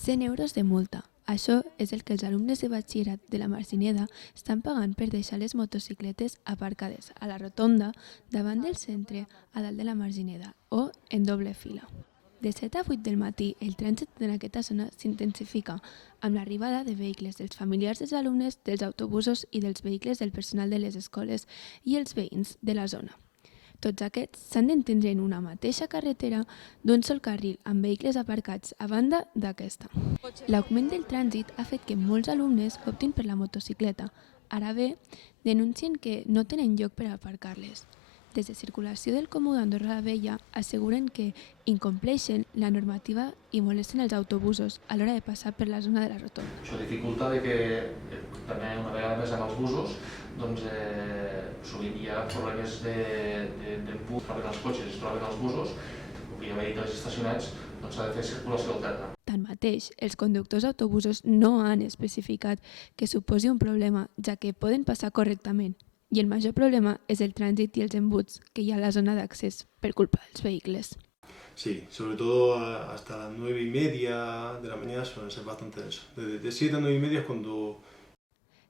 100 euros de multa. Això és el que els alumnes de batxillerat de la Margineda estan pagant per deixar les motocicletes aparcades a la rotonda davant del centre a dalt de la Margineda o en doble fila. De 7 a 8 del matí, el trànsit en aquesta zona s'intensifica amb l'arribada de vehicles dels familiars dels alumnes, dels autobusos i dels vehicles del personal de les escoles i els veïns de la zona. Tots aquests s'han d'entendre en una mateixa carretera d'un sol carril amb vehicles aparcats a banda d'aquesta. L'augment del trànsit ha fet que molts alumnes optin per la motocicleta. Ara bé, denuncien que no tenen lloc per aparcar-les. Des de Circulació del Comú d'Andorra la Vella asseguren que incompleixen la normativa i molesten els autobusos a l'hora de passar per la zona de la rotonda. Això dificulta que també una vegada més amb els busos sovint hi ha problemes d'emput, troben els cotxes, es troben els busos, que hi ha vehicles estacionats, doncs s'ha de fer circulació alterna. Tanmateix, els conductors d'autobusos no han especificat que suposi un problema, ja que poden passar correctament. I el major problema és el trànsit y els embuts que hi ha a la zona d'accés per culpa dels vehicles. Sí, sobre todo hasta las 9:30 de la mañana suele ser bastante denso. De 7 a 9:30 es cuando...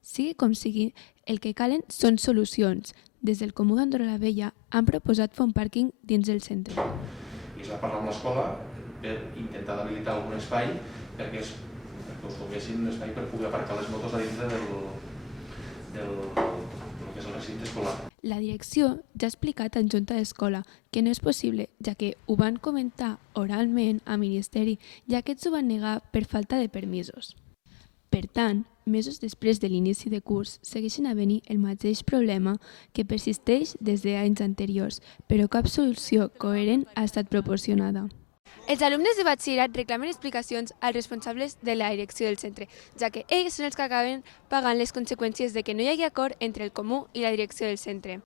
Sigui com sigui, el que calen són solucions. Des del Comú d'Andorra la Vella han proposat fer un pàrquing dins del centre. I es va parlar amb l'escola per intentar habilitar algun espai perquè us donguessin un espai per poder aparcar les motos a dintre del que és el recinte escolar. La direcció ja ha explicat en Junta d'Escola que no és possible, ja que ho van comentar oralment al Ministeri i aquests ho van negar per falta de permisos. Per tant, mesos després de l'inici de curs, segueixen havent-hi el mateix problema que persisteix des d'anys anteriors, però cap solució coherent ha estat proporcionada. Els alumnes de batxillerat reclamen explicacions als responsables de la direcció del centre, ja que ells són els que acaben pagant les conseqüències de que no hi hagi acord entre el Comú i la direcció del centre.